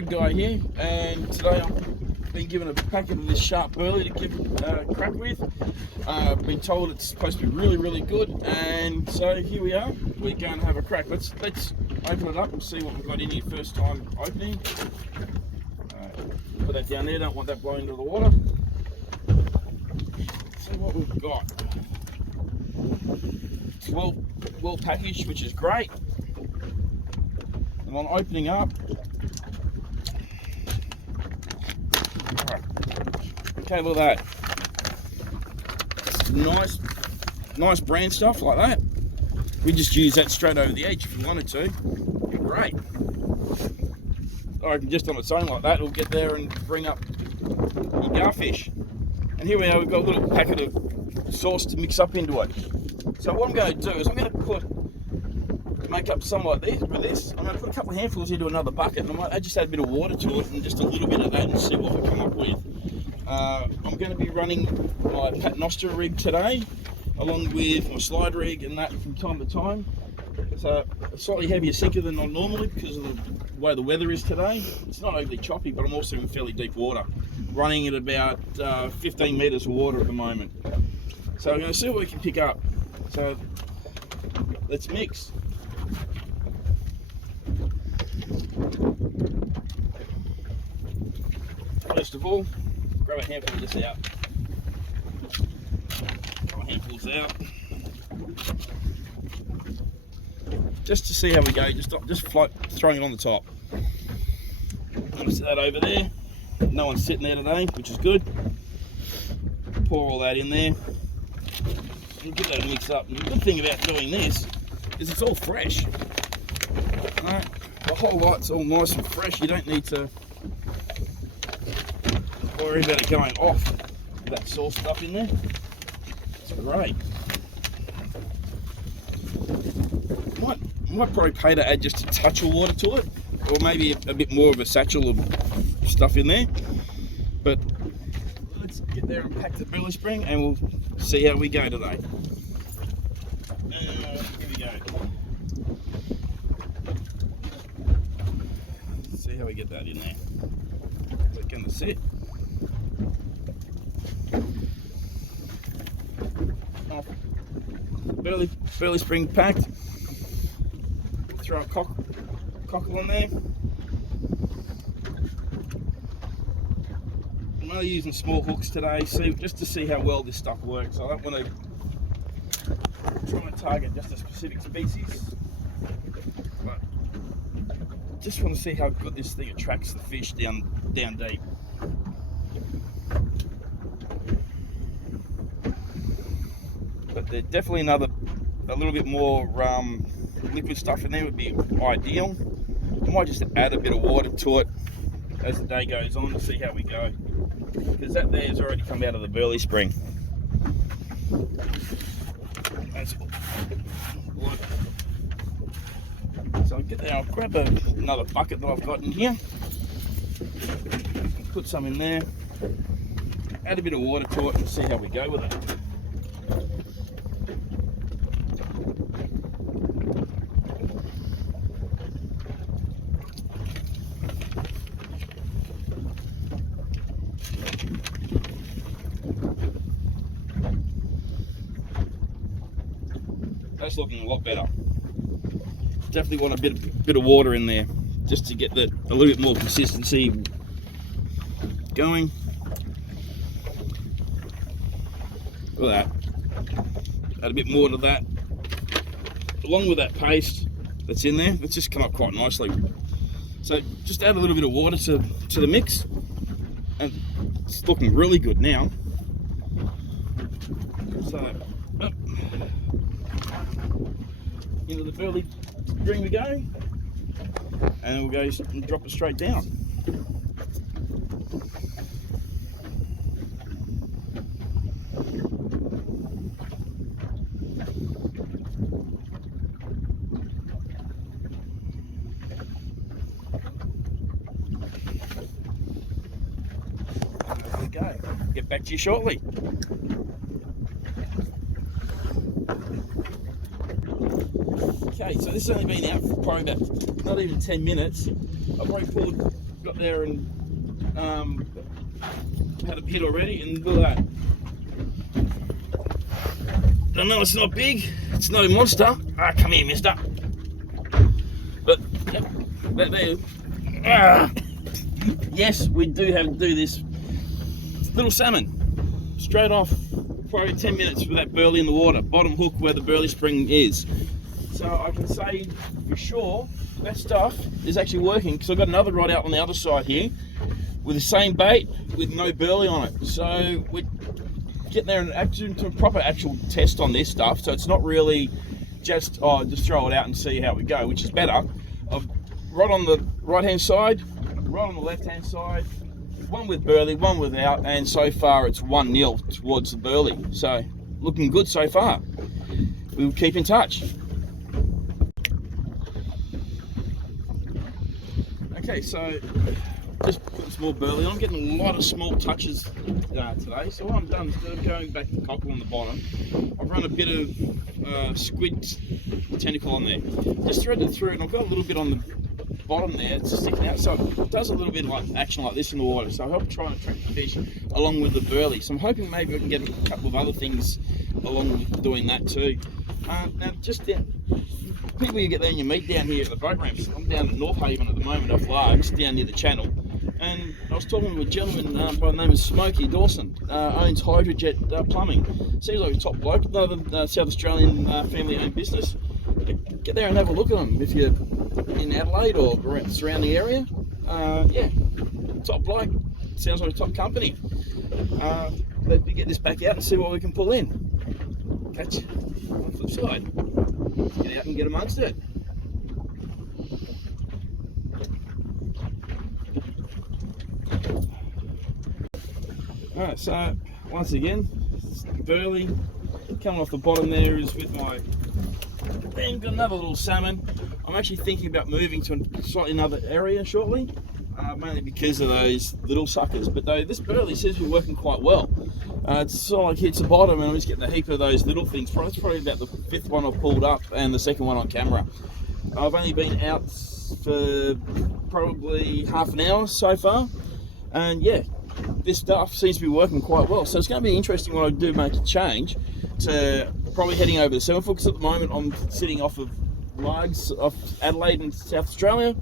rig guy here, and today I've been given a packet of this sharp burley to give a crack with. Been told it's supposed to be really good, and so here we are. We're going to have a crack. Let's open it up and see what we've got in here first time opening. Put that down there, don't want that blowing into the water. See what we've got. It's well packaged, which is great. And on opening up, okay, look at that. Nice brand stuff like that. We just use that straight over the edge if you wanted to. Great. I reckon just on its own like that, it'll get there and bring up your garfish. And here we are, we've got a little packet of sauce to mix up into it. So what I'm going to do is I'm going to make up some like this with this. I'm going to put a couple of handfuls into another bucket, and I might just add a bit of water to it and just a little bit of that and see what we come up with. I'm going to be running my paternoster rig today, along with my slide rig and that from time to time. It's a slightly heavier sinker than I normally because of the way the weather is today. It's not overly choppy, but I'm also in fairly deep water, running at about 15 metres of water at the moment. So I'm going to see what we can pick up. So let's mix. First of all, grab a handful of this out. Grab handfuls out. Just to see how we go, just throwing it on the top. I'll set that over there. No one's sitting there today, which is good. Pour all that in there. And get that mixed up. And the good thing about doing this is it's all fresh. Right? The whole lot's all nice and fresh. You don't need to worry about it going off with that sauce stuff in there. It's great. Might probably pay to add just a touch of water to it, or maybe a bit more of a satchel of stuff in there. But let's get there and pack the burley spring, and we'll see how we go today. Here we go. Let's see how we get that in there. Is it going to sit? Oh. Burley spring packed. Throw a cockle on there. I'm only using small hooks today, just to see how well this stuff works. I don't want to try and target just a specific species, but just want to see how good this thing attracts the fish down deep. But there's definitely a little bit more liquid stuff in there would be ideal. I might just add a bit of water to it as the day goes on to see how we go, because that there has already come out of the burley spring. That's good. So I'll get there, I'll grab another bucket that I've got in here, put some in there, add a bit of water to it and see how we go with it. That's looking a lot better. Definitely want a bit of water in there just to get a little bit more consistency going. Look at that. Add a bit more to that, along with that paste that's in there. It's just come up quite nicely. So just add a little bit of water to the mix, and it's looking really good now. So into the burley string we go, and then we'll go and drop it straight down. There we go. Get back to you shortly. Okay, so this has only been out for probably about not even 10 minutes. I've already got there and had a hit already, and look at that. I know it's not big, it's no monster. Ah, come here, mister. But yep, that there. Ah, yes, we do have to do this. Little salmon, straight off, probably 10 minutes with that burley in the water, bottom hook where the burley spring is. So I can say for sure that stuff is actually working, because I've got another rod out on the other side here with the same bait with no burley on it. So we're getting there and doing a proper actual test on this stuff. So it's not really just just throw it out and see how we go, which is better. I've rod on the right hand side, rod on the left hand side, one with burley, one without, and so far it's 1-0 towards the burley. So looking good so far. We'll keep in touch. Okay, so just put some more burley on. I'm getting a lot of small touches today. So what I've done, instead of going back to the cockle on the bottom, I've run a bit of squid tentacle on there. Just threaded through, and I've got a little bit on the bottom there, it's sticking out. So it does a little bit like action like this in the water. So I hope trying to attract the fish along with the burley. So I'm hoping maybe I can get a couple of other things along with doing that too. Now, just people you get there and you meet down here at the boat ramps. I'm down at North Haven at the moment off Largs, down near the channel. And I was talking to a gentleman by the name of Smokey Dawson, owns Hydrojet Plumbing. Seems like a top bloke, another South Australian family-owned business. Get there and have a look at them if you're in Adelaide or around the surrounding area. Yeah, top bloke, sounds like a top company. Let me get this back out and see what we can pull in. Catch on the flip side. Get out and get amongst it. Alright, so once again, burley coming off the bottom there is with my. Then got another little salmon. I'm actually thinking about moving to a slightly another area shortly, mainly because of those little suckers. But though this burley seems to be working quite well. It's sort of like hits the bottom, and I'm just getting a heap of those little things. That's probably about the 5th one I've pulled up, and the 2nd one on camera. I've only been out for probably half an hour so far, and yeah, this stuff seems to be working quite well. So it's going to be interesting when I do make a change to probably heading over to 7 foot, because at the moment I'm sitting off of Largs, off Adelaide in South Australia.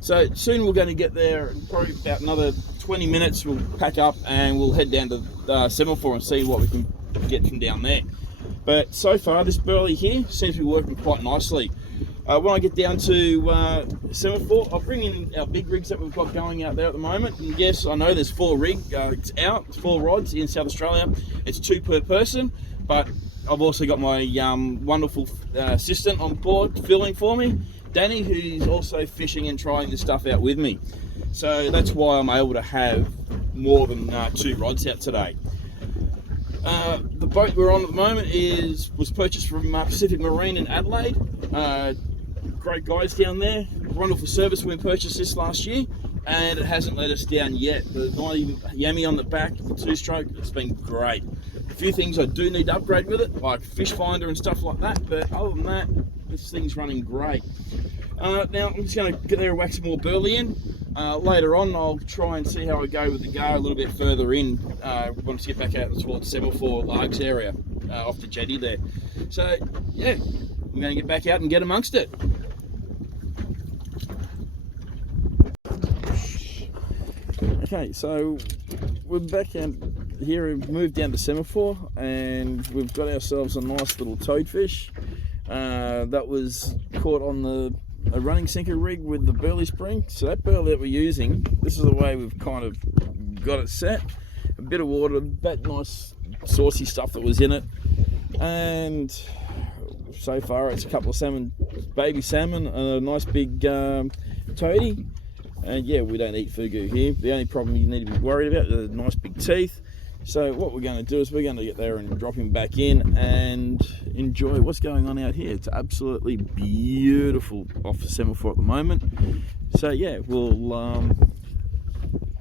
So soon we're going to get there, in probably about another 20 minutes we'll pack up and we'll head down to 7 and see what we can get from down there. But so far this burley here seems to be working quite nicely. When I get down to 7 I'll bring in our big rigs that we've got going out there at the moment. And yes, I know there's 4 rigs out, 4 rods in South Australia. It's 2 per person, but I've also got my wonderful assistant on board filming for me, Danny, who's also fishing and trying this stuff out with me. So that's why I'm able to have more than 2 rods out today. The boat we're on at the moment was purchased from Pacific Marine in Adelaide. Great guys down there, wonderful service when we purchased this last year, and it hasn't let us down yet. The 90 Yami on the back, the 2-stroke, it's been great. A few things I do need to upgrade with it, like fish finder and stuff like that, but other than that, this thing's running great. Now I'm just going to get there and whack some more burley in. Later on I'll try and see how I go with the gar a little bit further in once I get back out towards 7 Largs area, off the jetty there. So yeah, I'm going to get back out and get amongst it. Okay, so we're back out here. We've moved down to Semaphore and we've got ourselves a nice little toadfish that was caught on a running sinker rig with the burley spring. So that burley that we're using, this is the way we've kind of got it set. A bit of water, that nice saucy stuff that was in it, and so far it's a couple of salmon, baby salmon, and a nice big toady. And yeah, we don't eat fugu here. The only problem you need to be worried about are the nice big teeth. So what we're going to do is we're going to get there and drop him back in and enjoy what's going on out here. It's absolutely beautiful off the Semaphore at the moment. So yeah, we'll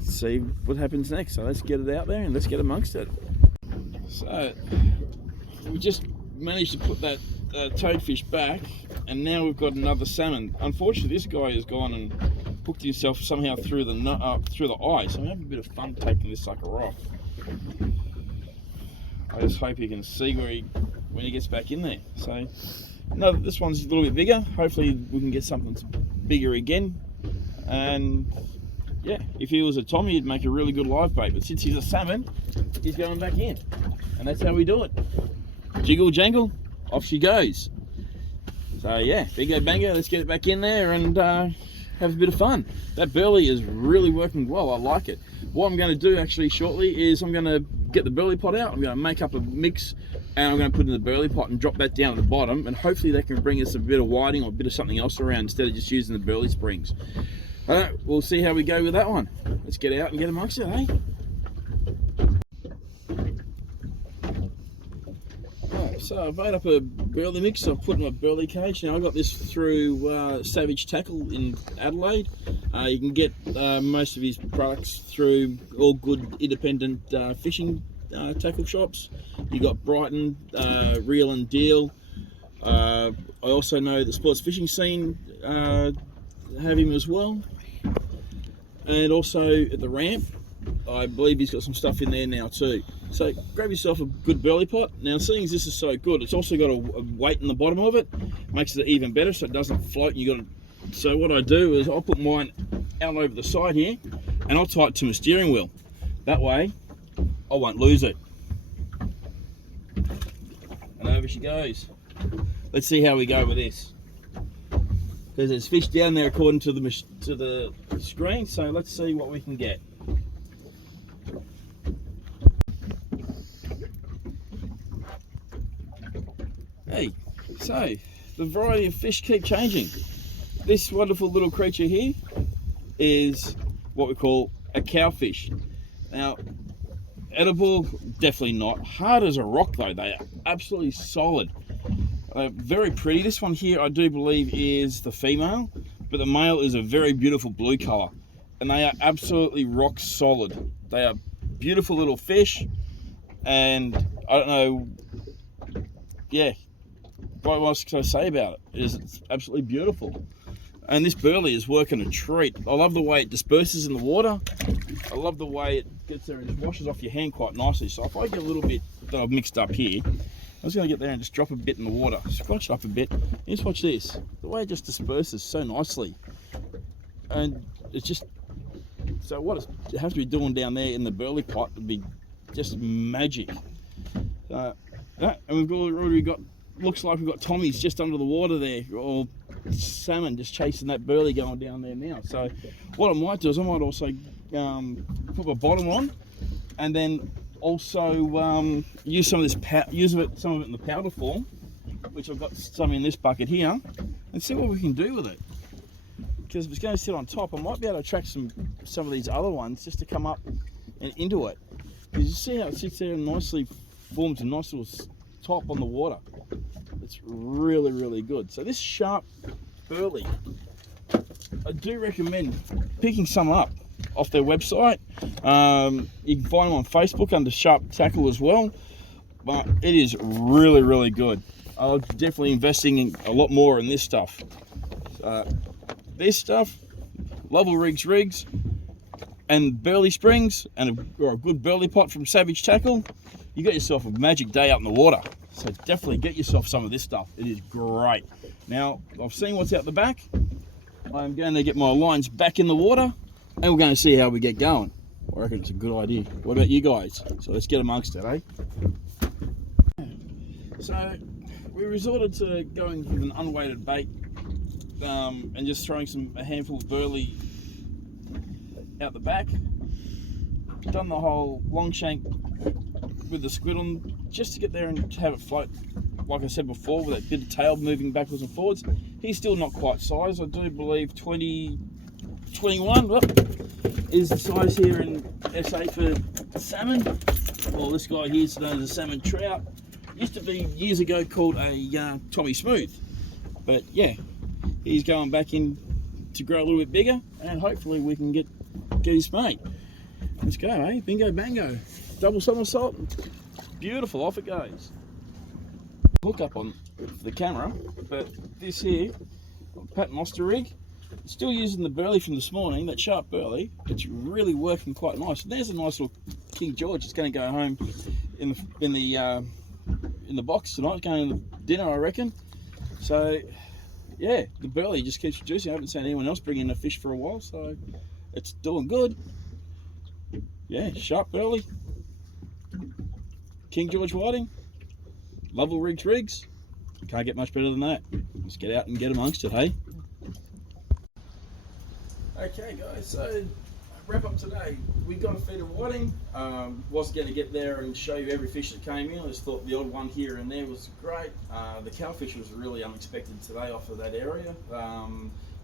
see what happens next. So let's get it out there and let's get amongst it. So we just managed to put that toadfish back, and now we've got another salmon. Unfortunately, this guy has gone and hooked himself somehow through the eye. So I'm having a bit of fun taking this sucker off. I just hope you can see when he gets back in there. So no, this one's a little bit bigger. Hopefully we can get something bigger again. And yeah, if he was a Tommy, he'd make a really good live bait. But since he's a salmon, he's going back in. And that's how we do it. Jiggle jangle, off she goes. So yeah, bingo bango, let's get it back in there and have a bit of fun. That burley is really working well, I like it. What I'm going to do actually shortly is I'm going to get the burley pot out, I'm going to make up a mix and I'm going to put it in the burley pot and drop that down at the bottom, and hopefully that can bring us a bit of whiting or a bit of something else around instead of just using the burley springs. Alright, we'll see how we go with that one. Let's get out and get amongst it, eh? So I've made up a burley mix. I've put in my burley cage. Now I got this through Savage Tackle in Adelaide. You can get most of his products through all good independent fishing tackle shops. You got Brighton, Reel and Deal. I also know the sports fishing scene have him as well. And also at the ramp, I believe he's got some stuff in there now too. So grab yourself a good burley pot. Now seeing as this is so good, it's also got a weight in the bottom of it, makes it even better so it doesn't float. So what I do is I'll put mine out over the side here and I'll tie it to my steering wheel. That way I won't lose it. And over she goes. Let's see how we go with this. Because there's fish down there according to the screen, so let's see what we can get. Hey, so the variety of fish keep changing. This wonderful little creature here is what we call a cowfish. Now, edible, definitely not. Hard as a rock though, they are absolutely solid. Very pretty. This one here I do believe is the female, but the male is a very beautiful blue color. And they are absolutely rock solid. They are beautiful little fish, and I don't know, yeah, what else can I say about it? It's absolutely beautiful. And this burley is working a treat. I love the way it disperses in the water. I love the way it gets there and just washes off your hand quite nicely. So if I get a little bit that I've mixed up here, I was going to get there and just drop a bit in the water, scratch it up a bit. And just watch this. The way it just disperses so nicely. And it's just, so what it has to be doing down there in the burley pot would be just magic. And we've already got, looks like we've got Tommies just under the water there, or salmon just chasing that burley going down there now. So what I might do is I might also put my bottom on, and then also use some of this some of it in the powder form, which I've got some in this bucket here, and see what we can do with it. Because if it's going to sit on top, I might be able to attract some of these other ones just to come up and into it. Because you see how it sits there and nicely forms a nice little top on the water. It's really, really good. So this sharp burley, I do recommend picking some up off their website. You can find them on Facebook under Sharp Tackle as well. But it is really, really good. I'm definitely investing in a lot more in this stuff. This stuff, Level Rigs, and burley springs, and a good burley pot from Savage Tackle, you got yourself a magic day out in the water. So definitely get yourself some of this stuff. It is great. Now, I've seen what's out the back. I'm going to get my lines back in the water, and we're going to see how we get going. I reckon it's a good idea. What about you guys? So let's get amongst it, eh? So we resorted to going with an unweighted bait and just throwing a handful of burley out the back. Done the whole long shank with the squid on, just to get there and have it float, like I said before, with that bit of tail moving backwards and forwards. He's still not quite size. I do believe 21 is the size here in SA for salmon. Well, this guy here is known as a salmon trout. Used to be years ago called a Tommy Smooth, but yeah, he's going back in to grow a little bit bigger, and hopefully we can get his mate. Let's go, eh? Bingo bango. Double somersault. Beautiful, off it goes. Hook up on the camera, but this here, patent monster rig, Still using the burley from this morning, that sharp burley. It's really working quite nice. There's a nice little King George. It's going to go home in the box tonight. It's going to dinner, I reckon. So yeah, the burley just keeps reducing. I haven't seen anyone else bring in a fish for a while, so it's doing good. Yeah, sharp burley, King George whiting, Lovell rigs. Can't get much better than that. Let's get out and get amongst it, hey? Okay guys, so wrap up today. We got a feed of whiting. Wasn't going to get there and show you every fish that came in. I just thought the odd one here and there was great. The cowfish was really unexpected today off of that area.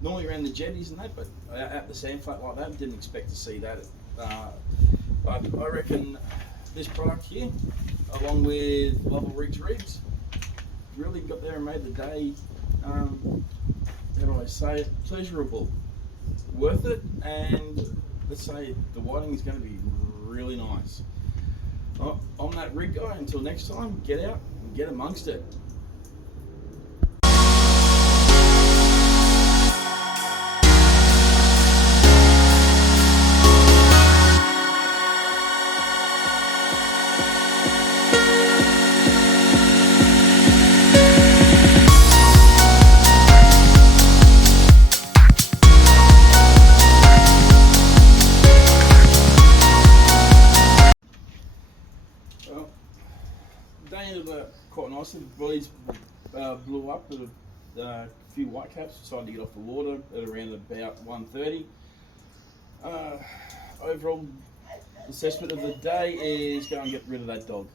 Normally around the jetties and that, but at the sand flat like that, didn't expect to see that. But I reckon this product here, along with Lovell rigs, really got there and made the day, how do I say it, pleasurable. Worth it, and let's say the whiting is going to be really nice. I'm that rig guy. Until next time, get out and get amongst it. Day ended quite nicely. The bullies blew up with a few whitecaps. Decided to get off the water at around about 1:30. Overall assessment of the day is go and get rid of that dog.